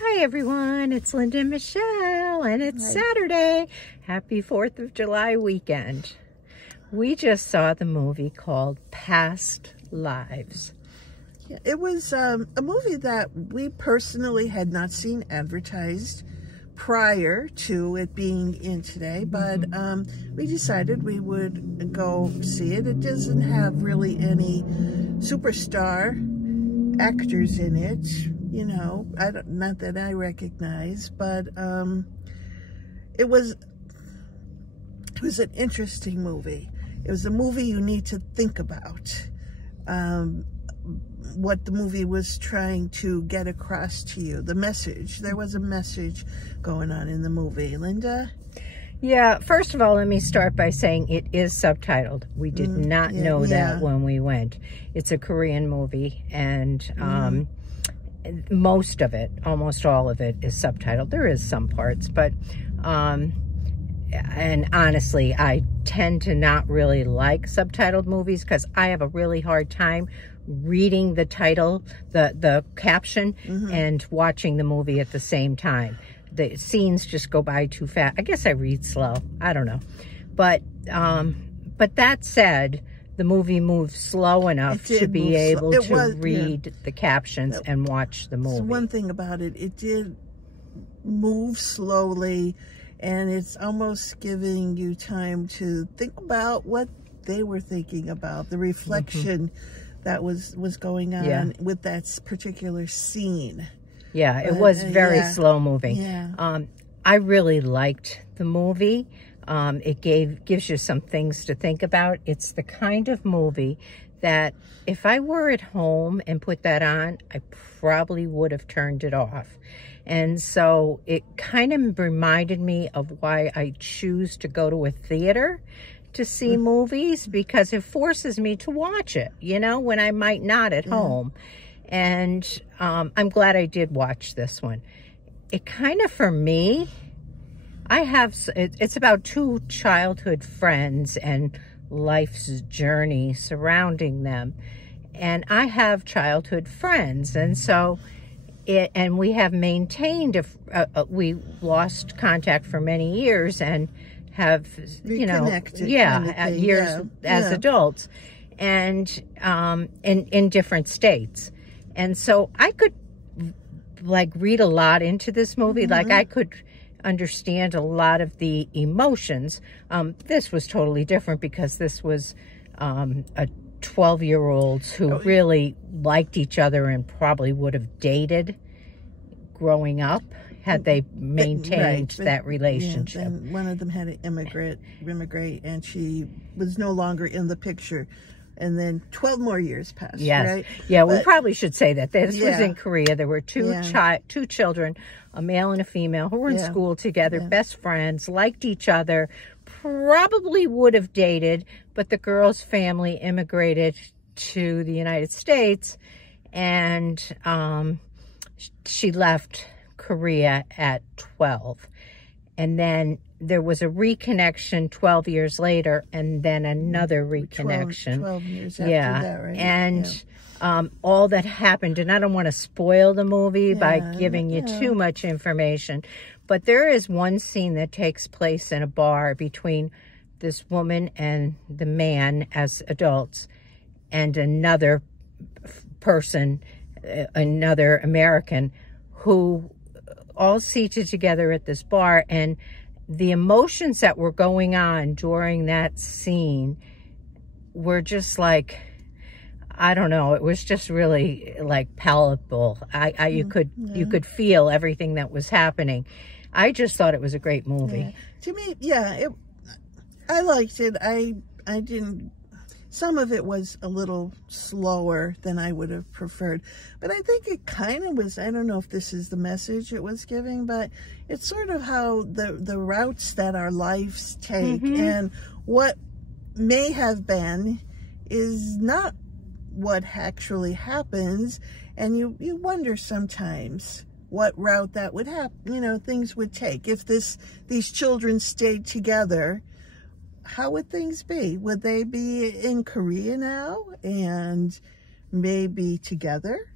Hi everyone, it's Linda and Michelle, and it's Saturday. Happy 4th of July weekend. We just saw the movie called Past Lives. Yeah, it was a movie that we personally had not seen advertised prior to it being in today, but we decided we would go see it. It doesn't have really any superstar actors in it, you know, not that I recognize, but it was an interesting movie. It was a movie you need to think about what the movie was trying to get across to you, the message. There was a message going on in the movie. Linda? Yeah, first of all, let me start by saying it is subtitled. We did not know that when we went. It's a Korean movie, and most of it, almost all of it, is subtitled. There is some parts, but and honestly, I tend to not really like subtitled movies because I have a really hard time reading the title, the caption, and watching the movie at the same time. The scenes just go by too fast. I guess I read slow. I don't know. But that said, the movie moves slow enough to be able to read the captions and watch the movie. So one thing about it, it did move slowly, and it's almost giving you time to think about what they were thinking about, the reflection that was going on with that particular scene. Yeah, it was very slow moving. Yeah. I really liked the movie. It gives you some things to think about. It's the kind of movie that if I were at home and put that on, I probably would have turned it off. And so it kind of reminded me of why I choose to go to a theater to see movies, because it forces me to watch it, you know, when I might not at home. And I'm glad I did watch this one. It kind of, for me, it's about two childhood friends and life's journey surrounding them. And I have childhood friends, and so and we have maintained, we lost contact for many years and have, you know, years as adults, and in different states. And so I could like read a lot into this movie. Like I could understand a lot of the emotions. This was totally different because this was a 12-year-olds who really liked each other and probably would have dated growing up had they maintained that relationship. Yeah, and one of them had to immigrate, and she was no longer in the picture. And then 12 more years passed, right? Yeah, we probably should say that. This was in Korea. There were two children, a male and a female, who were in school together, best friends, liked each other, probably would have dated, but the girl's family immigrated to the United States, and she left Korea at 12. And then there was a reconnection 12 years later, and then another reconnection. 12 years after that, right? And all that happened, and I don't want to spoil the movie by giving you too much information, but there is one scene that takes place in a bar between this woman and the man as adults, and another person, another American, who all seated together at this bar, and the emotions that were going on during that scene were just like, I don't know, it was just really like palatable. You could feel everything that was happening. I just thought it was a great movie. To me, I liked it. I didn't. Some of it was a little slower than I would have preferred, but I think it kind of was, I don't know if this is the message it was giving, but it's sort of how the routes that our lives take and what may have been is not what actually happens, and you wonder sometimes what route that would happen, you know, things would take. If these children stayed together, how would things be? Would they be in Korea now and maybe together?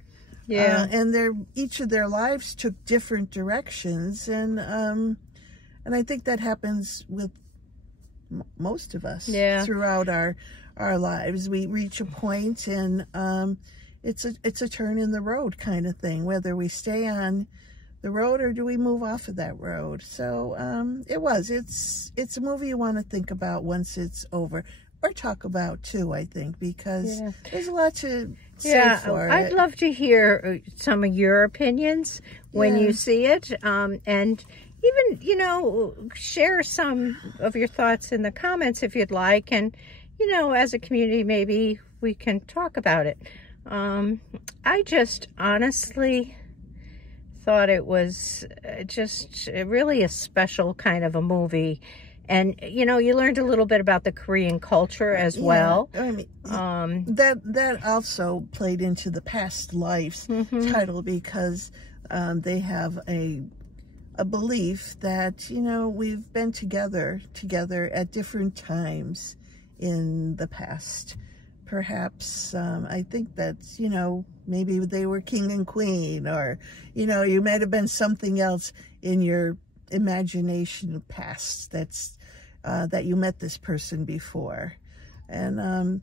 Yeah. And each of their lives took different directions, and I think that happens with most of us throughout our lives. We reach a point, and it's a turn in the road kind of thing, whether we stay on the road or do we move off of that road. So it's a movie you want to think about once it's over, or talk about too, I think, because there's a lot to say for it. I'd love to hear some of your opinions when you see it, and even, you know, share some of your thoughts in the comments if you'd like, and, you know, as a community, maybe we can talk about it. I just honestly thought it was just really a special kind of a movie. And, you know, you learned a little bit about the Korean culture as well. I mean, that also played into the Past Lives title, because they have a belief that, you know, we've been together at different times in the past. Perhaps, I think that's, you know, maybe they were king and queen, or, you know, you might have been something else in your imagination past that's, that you met this person before. And,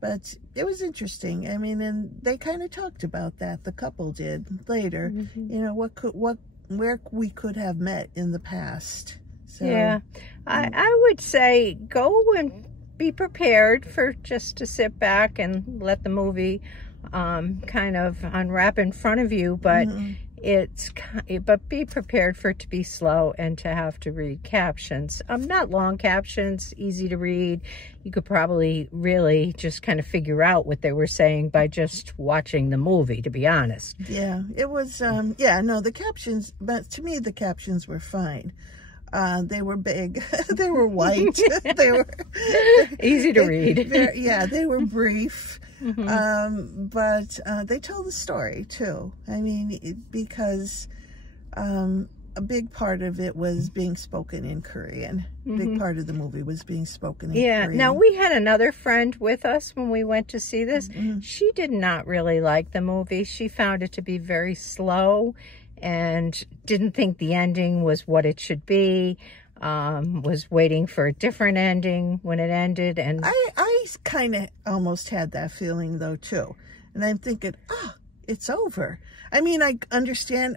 but it was interesting. I mean, and they kind of talked about that, the couple did later, you know, where we could have met in the past. So, yeah, I would say go and be prepared for just to sit back and let the movie kind of unwrap in front of you, but but be prepared for it to be slow and to have to read captions. Not long captions, easy to read. You could probably really just kind of figure out what they were saying by just watching the movie, to be honest. Yeah, it was, no, the captions, but to me, the captions were fine. They were big. They were white. They were easy to read. They were brief. But they tell the story too. I mean, because a big part of it was being spoken in Korean. A big part of the movie was being spoken in Korean. Now, we had another friend with us when we went to see this. She did not really like the movie. She found it to be very slow and didn't think the ending was what it should be, was waiting for a different ending when it ended. And I kind of almost had that feeling, though, too. And I'm thinking, it's over. I mean, I understand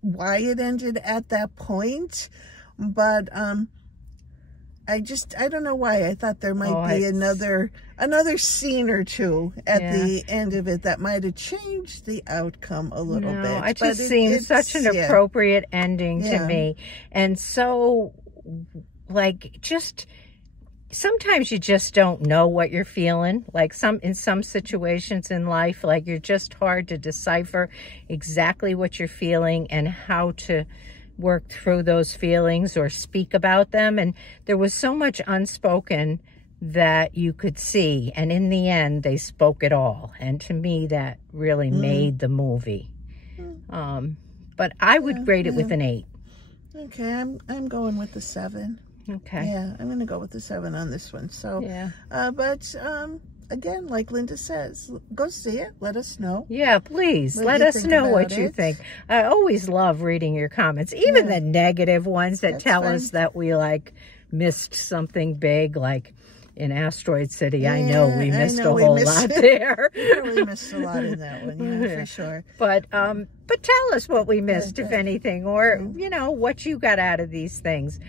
why it ended at that point, but I don't know why. I thought there might be another scene or two at the end of it that might have changed the outcome a little bit. It just seemed such an appropriate ending to me. And so, like, just sometimes you just don't know what you're feeling. Like in some situations in life, like, you're just hard to decipher exactly what you're feeling and how to work through those feelings or speak about them. And there was so much unspoken that you could see, and in the end they spoke it all, and to me that really made the movie. But I would rate it with an 8. Okay, I'm going with the 7. Okay. Yeah, I'm gonna go with the 7 on this one. So but again, like Linda says, go see it. Let us know. Yeah, please. Let us know what you think. I always love reading your comments, even the negative ones that tell us that we, like, missed something big, like in Asteroid City. I know we missed a whole lot there. We really missed a lot in that one, for sure. But tell us what we missed, if anything, or, you know, what you got out of these things.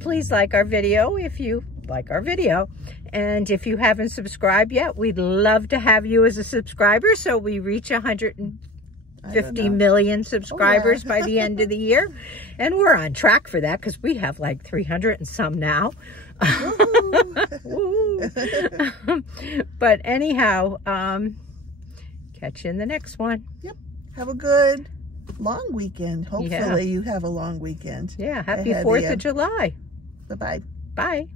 Please like our video if you like our video. And if you haven't subscribed yet, we'd love to have you as a subscriber, so we reach 150 million subscribers by the end of the year. And we're on track for that, because we have like 300 and some now. But anyhow, catch you in the next one. Yep. Have a good long weekend. Hopefully you have a long weekend. Yeah. Happy 4th of July. Bye-bye. Bye.